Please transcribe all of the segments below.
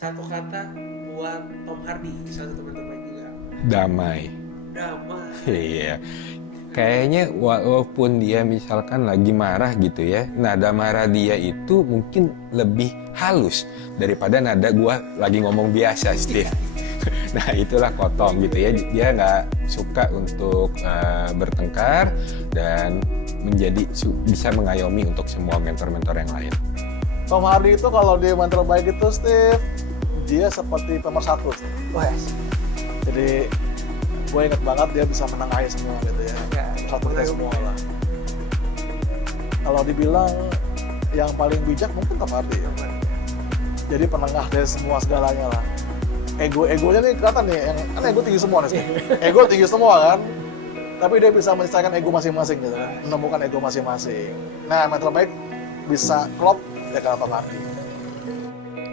Satu kata buat Tom Hardy, salah satu teman terbaik juga. Damai. Damai. Iya. Kayaknya walaupun dia misalkan lagi marah gitu ya, nada marah dia itu mungkin lebih halus daripada nada gua lagi ngomong biasa, Steve. Nah itulah Kotong gitu ya, dia nggak suka untuk bertengkar dan bisa mengayomi untuk semua mentor-mentor yang lain. Tom Hardy itu kalau dia main terbaik itu, Steve, dia seperti pemersatu, Steve. Wes. Jadi gue inget banget dia bisa menengahi semua gitu ya. Satu kita semua lah. Kalau dibilang yang paling bijak mungkin Tom Hardy ya. Jadi penengah dari semua segalanya lah. Egonya nih kelihatan nih, yang kan ego tinggi semua nih. Ego tinggi semua kan. Tapi dia bisa menyelesaikan ego masing-masing gitu kan. Menemukan ego masing-masing. Nah, yang terbaik bisa klop ya kalau Tom Hardy.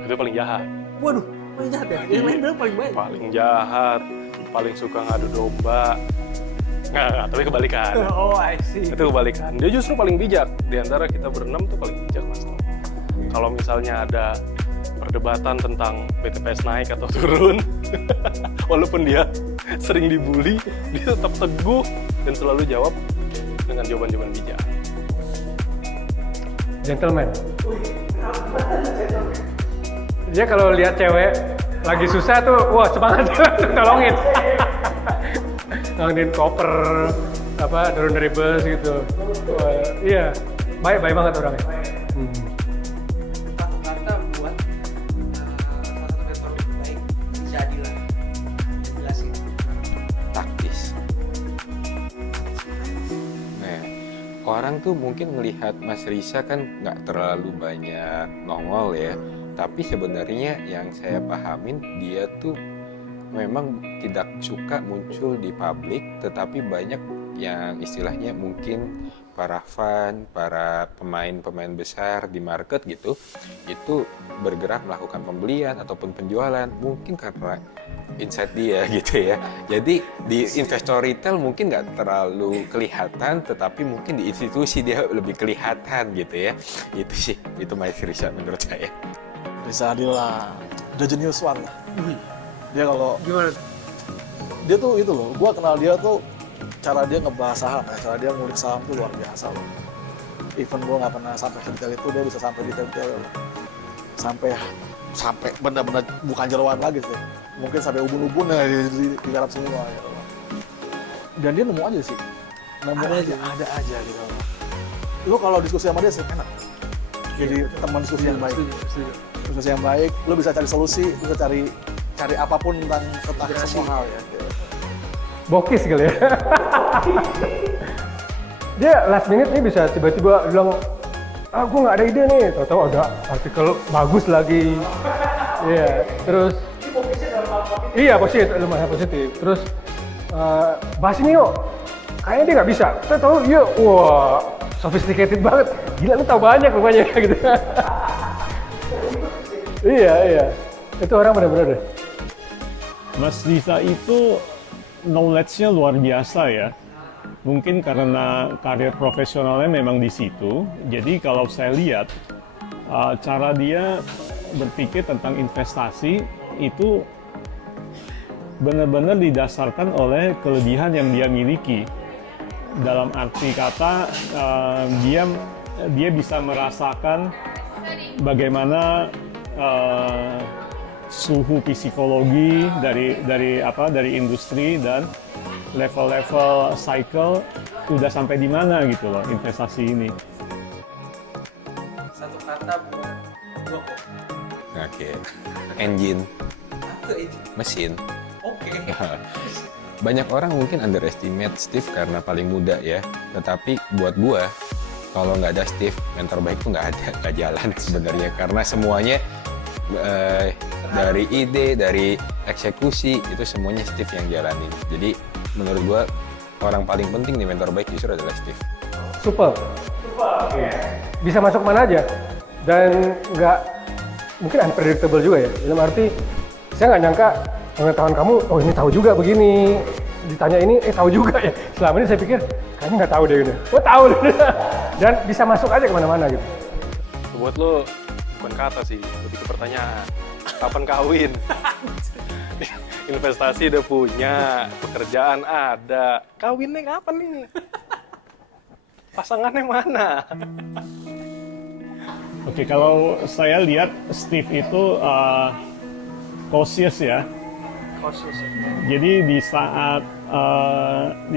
Itu paling jahat. Waduh, paling jahat ya? Yang lain bilang paling baik. Paling jahat, paling suka ngadu domba. Nggak, tapi kebalikan. Oh, I see. Itu kebalikan. Dia justru paling bijak. Di antara kita berenam tuh paling bijak, Mas Tom. Kalau misalnya ada perdebatan tentang BTPS naik atau turun, walaupun dia sering dibully, dia tetap teguh dan selalu jawab dengan jawaban-jawaban bijak. Gentleman. Dia kalau lihat cewek lagi susah tuh, wah semangat tolongin. Ngangin koper, turun dari bus gitu. Wah, iya, baik banget orangnya. Satu kata buat salah satu mentor terbaik, jadilah. Jelasin. Taktis. Nah, orang tuh mungkin melihat Mas Risa kan nggak terlalu banyak nongol ya, tapi sebenarnya yang saya pahamin dia tuh memang tidak suka muncul di publik, tetapi banyak yang istilahnya mungkin para fan, para pemain-pemain besar di market gitu, itu bergerak melakukan pembelian ataupun penjualan, mungkin karena insight dia gitu ya. Jadi di investor retail mungkin nggak terlalu kelihatan, tetapi mungkin di institusi dia lebih kelihatan gitu ya. Itu sih, itu Mas Risa menurut saya. Risa Adila, the genius one lah. Dia kalau Gimana? dia tuh itu loh, gua kenal dia tuh cara dia ngebahas saham ya, cara dia ngulik saham tuh luar biasa loh. Even gua nggak pernah sampai ke detail itu, dia bisa sampai detail-detail loh. Sampai benar-benar bukan jeroan lagi sih. Mungkin sampai ubun-ubun ya digarap semua ya. Dan dia nemu aja sih. Ada aja gitu. Lu kalau diskusi sama dia sih enak. Jadi teman diskusi yang baik. Diskusi yang baik, lu bisa cari solusi, lu bisa cari apapun tentang semua hal ya. Bokis kali ya. Dia last minute nih bisa tiba-tiba bilang, gue nggak ada ide nih. Tahu-tahu ada artikel bagus lagi. Iya, terus. Iya positif, lumayan positif. Terus bahas ini yuk. Kayaknya dia nggak bisa. Tahu iya, wah sophisticated banget. Gila lu tahu banyak rupanya gitu. Iya. Itu orang benar-benar deh. Mas Risa itu knowledge-nya luar biasa ya. Mungkin karena karir profesionalnya memang di situ. Jadi kalau saya lihat cara dia berpikir tentang investasi itu benar-benar didasarkan oleh kelebihan yang dia miliki. Dalam arti kata dia bisa merasakan bagaimana suhu psikologi dari industri dan level-level cycle udah sampai di mana gitu loh investasi ini. Satu kata buat Joko. Oke. Engine, Satu aja. mesin. Oke. Banyak orang mungkin underestimate Steve karena paling muda ya. Tetapi buat gua, kalau nggak ada Steve, mentor baik tuh nggak jalan sebenarnya. Karena semuanya dari ide, dari eksekusi, itu semuanya Steve yang jalanin. Jadi menurut gua, orang paling penting nih mentor baik justru adalah Steve. Super. Bisa masuk mana aja. Dan nggak, mungkin unpredictable juga ya. Dalam arti, saya nggak nyangka pengetahuan kamu, oh ini tahu juga begini. Ditanya ini, tahu juga ya. Selama ini saya pikir, kayaknya nggak tahu deh gitu. Oh tahu deh. Dan bisa masuk aja kemana-mana gitu. Buat lo bukan kata sih, lebih ke pertanyaan. kapan kawin. Investasi udah punya, pekerjaan ada, kawinnya kapan nih? Pasangannya mana? Oke, kalau saya lihat Steve itu cautious ya. Jadi di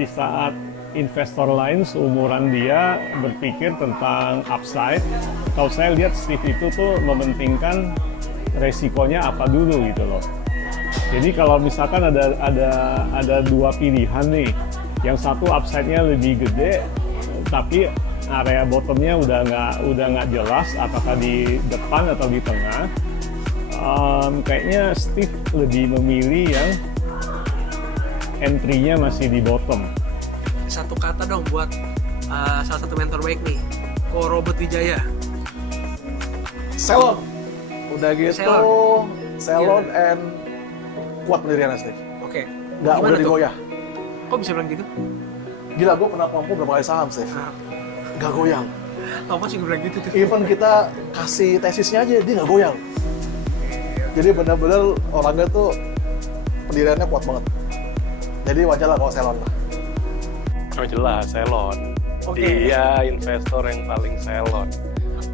saat investor lain seumuran dia berpikir tentang upside, kalau saya lihat Steve itu tuh mementingkan resikonya apa dulu gitu loh. Jadi kalau misalkan ada dua pilihan nih, yang satu upside-nya lebih gede, tapi area bottomnya udah nggak jelas, apakah di depan atau di tengah. Kayaknya Steve lebih memilih yang entry-nya masih di bottom. Satu kata dong buat salah satu mentor baik nih, Ko Robert Wijaya. Selon. Udah gitu, Selon Iya. and kuat pendiriannya Steve. Oke. Nggak Gimana udah tuh? digoyah. Kok bisa bilang gitu? Gila, gue pernah mampu berapa kali saham Steve. Nggak goyang. Thomas juga bilang gitu tuh. Even kita kasih tesisnya aja, dia nggak goyang. Jadi benar-benar orangnya tuh pendiriannya kuat banget. Jadi wajar lah kalau Selon lah. Oh jelas, Selon. Oke. Dia investor yang paling Selon.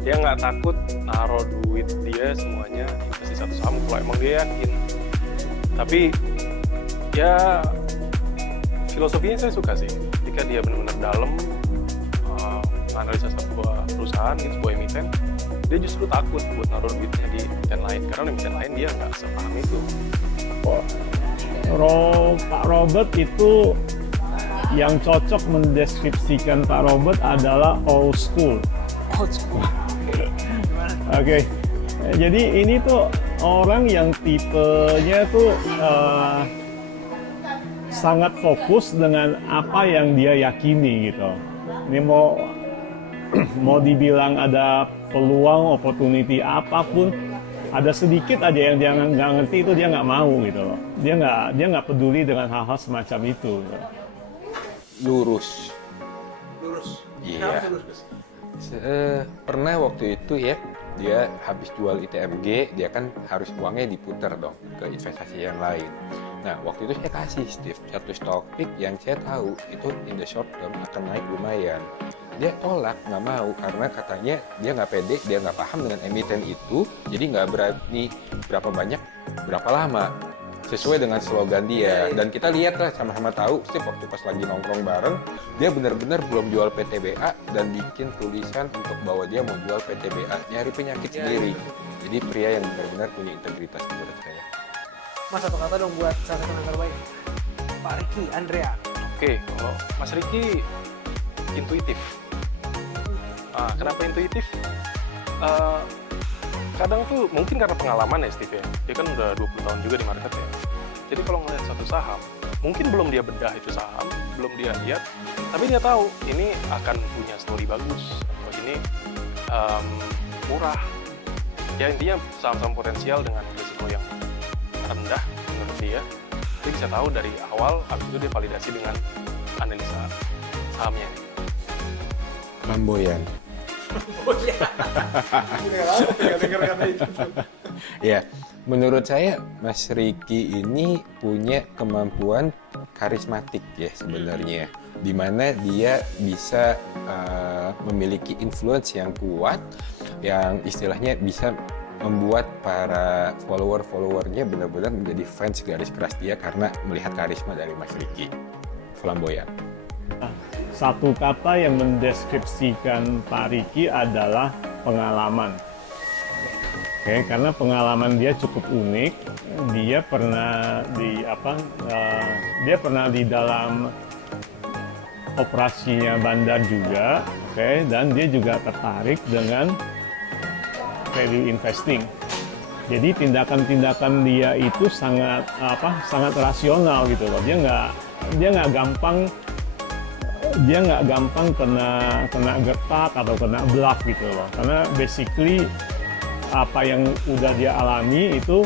Dia nggak takut naruh duit dia semuanya investasi satu saham kalau emang dia yakin. Tapi ya filosofinya saya suka sih. Ketika dia benar-benar dalam analisa sebuah perusahaan, gitu, sebuah emiten, dia justru takut buat naruh duitnya di emiten lain karena emiten lain dia nggak sepaham itu. Pak Robert itu yang cocok mendeskripsikan Pak Robert adalah old school. Oke. Jadi ini tuh orang yang tipenya tuh sangat fokus dengan apa yang dia yakini gitu. Ini mau dibilang ada peluang, opportunity apapun, ada sedikit aja yang dia nggak ngerti itu dia nggak mau gitu loh. Dia nggak peduli dengan hal-hal semacam itu. Lurus. Iya. Kenapa tuh lurus? Pernah waktu itu ya, dia habis jual ITMG, dia kan harus uangnya diputar dong ke investasi yang lain. Nah, waktu itu saya kasih Steve satu stock pick yang saya tahu itu in the short term akan naik lumayan. Dia tolak, nggak mau, karena katanya dia nggak pede, dia nggak paham dengan emiten itu, jadi nggak berani berapa banyak, berapa lama. Sesuai dengan slogan dia. Dan kita lihat lah, sama-sama tahu, Steve waktu pas lagi nongkrong bareng, dia benar-benar belum jual PTBA dan bikin tulisan untuk bahwa dia mau jual PTBA, nyari penyakit sendiri. Jadi pria yang benar-benar punya integritas menurut saya. Mas, satu kata dong buat salah satu mentor baik. Pak Ricky, Andrea. Oke, kalau Mas Ricky intuitif. Kenapa intuitif? Kadang tuh mungkin karena pengalaman ya Steve ya. Dia kan udah 20 tahun juga di market ya. Jadi kalau ngeliat satu saham, mungkin belum dia bedah itu saham, belum dia lihat, tapi dia tahu ini akan punya story bagus, atau ini murah. Ya intinya saham-saham potensial dengan risiko yang rendah menurut dia. Dia bisa tahu dari awal, habis itu dia validasi dengan analisa sahamnya. Flamboyan. Oh iya. Ya, menurut saya Mas Ricky ini punya kemampuan karismatik ya sebenarnya, di mana dia bisa memiliki influence yang kuat, yang istilahnya bisa membuat para follower-followernya benar-benar menjadi fans garis keras dia karena melihat karisma dari Mas Ricky. Flamboyan. Satu kata yang mendeskripsikan Pak Ricky adalah pengalaman. Oke, karena pengalaman dia cukup unik. Dia pernah di dalam operasinya bandar juga, oke, dan dia juga tertarik dengan value investing. Jadi tindakan-tindakan dia itu sangat rasional gitu loh. Dia nggak gampang kena gertak atau kena bluff gitu loh. Karena basically apa yang udah dia alami itu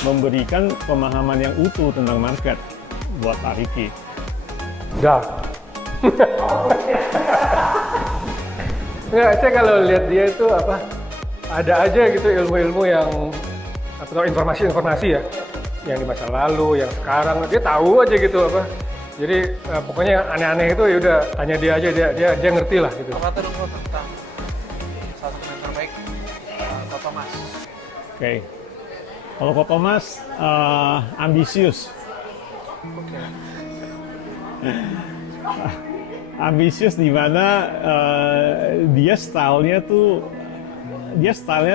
memberikan pemahaman yang utuh tentang market buat Pak Ricky. Enggak. Enggak, saya kalau lihat dia itu ada aja gitu ilmu-ilmu yang atau informasi-informasi ya, yang di masa lalu, yang sekarang, dia tahu aja gitu apa. Jadi pokoknya yang aneh-aneh itu ya udah tanya dia aja, dia ngerti lah gitu. Apa kata dong lo tentang satu pemain terbaik Ko Thomas? Oke. Kalau Ko Thomas ambisius. Ambisius di mana dia stylenya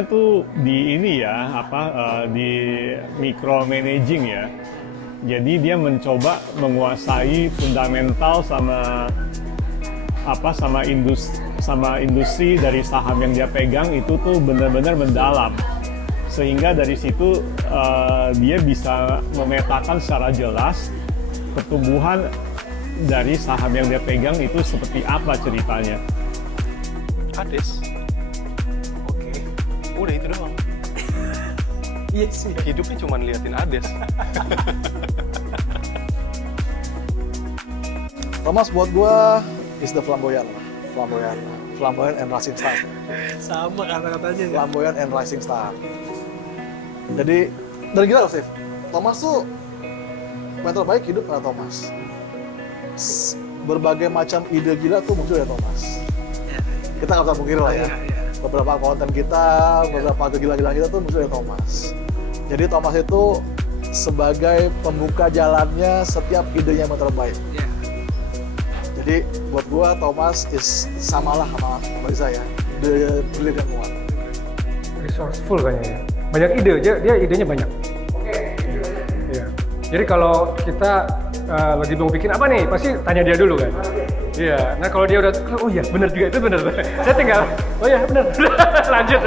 tuh di ini ya di micromanaging ya. Jadi dia mencoba menguasai fundamental sama industri dari saham yang dia pegang itu tuh benar-benar mendalam. Sehingga dari situ dia bisa memetakan secara jelas pertumbuhan dari saham yang dia pegang itu seperti apa ceritanya. Ades. Oke. Udah itu doang. Iya sih. Hidupnya cuma liatin Ades. Thomas buat gua is the flamboyant and rising star. Sama kata-katanya ya. Flamboyant and rising star. Jadi dari gila loh, Steve. Thomas tuh pemain terbaik hidup karena Thomas. Berbagai macam ide gila tuh muncul dari Thomas. Kita nggak bisa pungkiri lah ya. Beberapa konten kita, beberapa kegila-gilaan kita tuh muncul dari Thomas. Jadi Thomas itu sebagai pembuka jalannya setiap idenya yang terbaik. Jadi buat gua Thomas is samalah sama Riza ya, the brilliant one. Resourceful kayaknya ya. Banyak ide, dia idenya banyak. Iya. Jadi kalau kita lagi mau bikin apa nih, pasti tanya dia dulu kan. Iya. Nah kalau dia udah, oh iya benar juga itu benar. Saya tinggal, oh iya benar. Lanjut.